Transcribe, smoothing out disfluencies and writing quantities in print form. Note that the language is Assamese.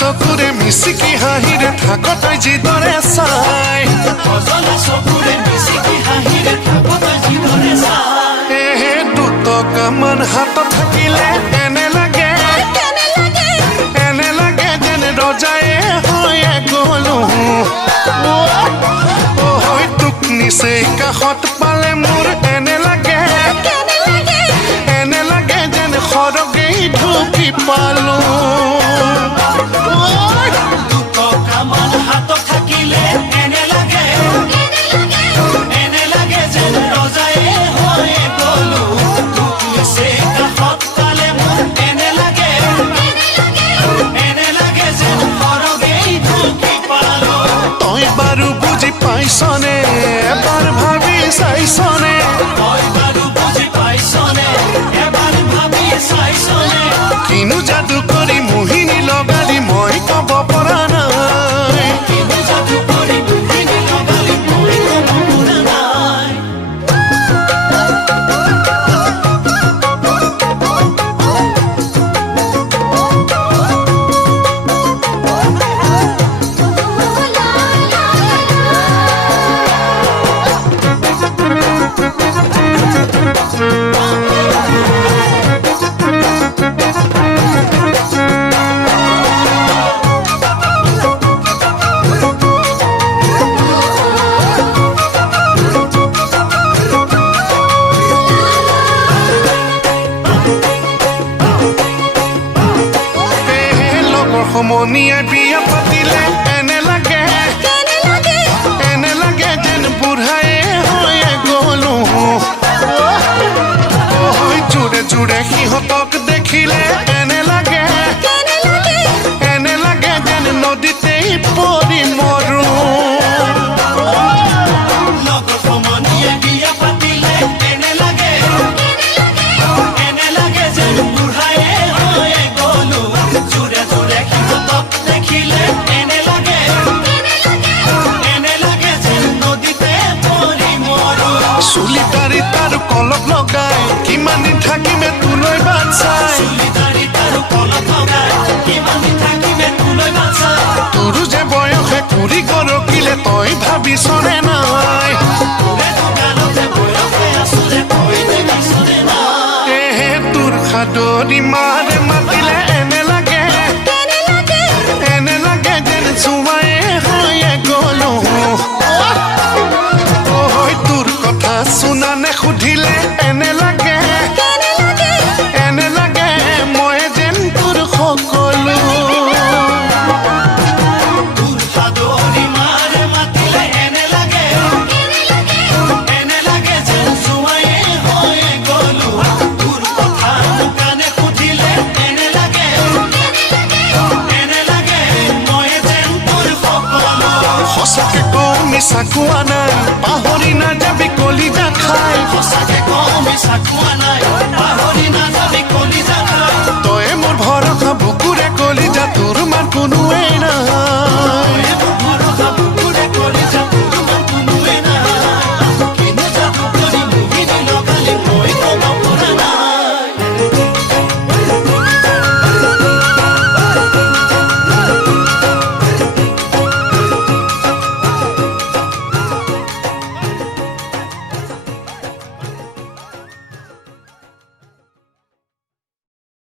চকুৰে মিচিকি হাঁহিৰে থাক তই যিদৰে চাই দুটকামান হাতত থাকিলে এনে লাগে যেন ৰজায়ে হৈয়ে গলো তোক নিচেই কাষত পালে মোৰ এনে লাগে যেন সৰগেই ঢুকি পালো পাইছনে এবাৰ ভাবি চাইছনে কিনো যাদু কৰি মোহিনী লগালি মই কব পৰা নাই সমনীয়াই বিয়া পাতিলে এনে লাগে যেন বুঢ়ায়ে হৈয়ে গলো জোৰে সিহঁতক দেখিলে এনে লাগে যেন নদীতেই পৰি মৰো চুলি তাৰি তাৰ কলপ লগাই কিমান দিন থাকিমে তোলৈ বাট চাই তোৰো যে বয়সে কুৰি গৰকিলে তই ভাবিছনে নাই তোৰ সাদৰি মাৰে মাতিলে এনে লাগে যেন জোঁৱায়ে হৈয়ে গলো শুনানে সুধিলে এনে লাগে মই যেন তোৰ সকলো সঁচাকে কওঁ মিছা কোৱা নাই পাহৰি নাযাবি কলিজা খাই তই মোৰ ভৰসা বুকুৰে কলিজা তোৰ মান কোনোৱে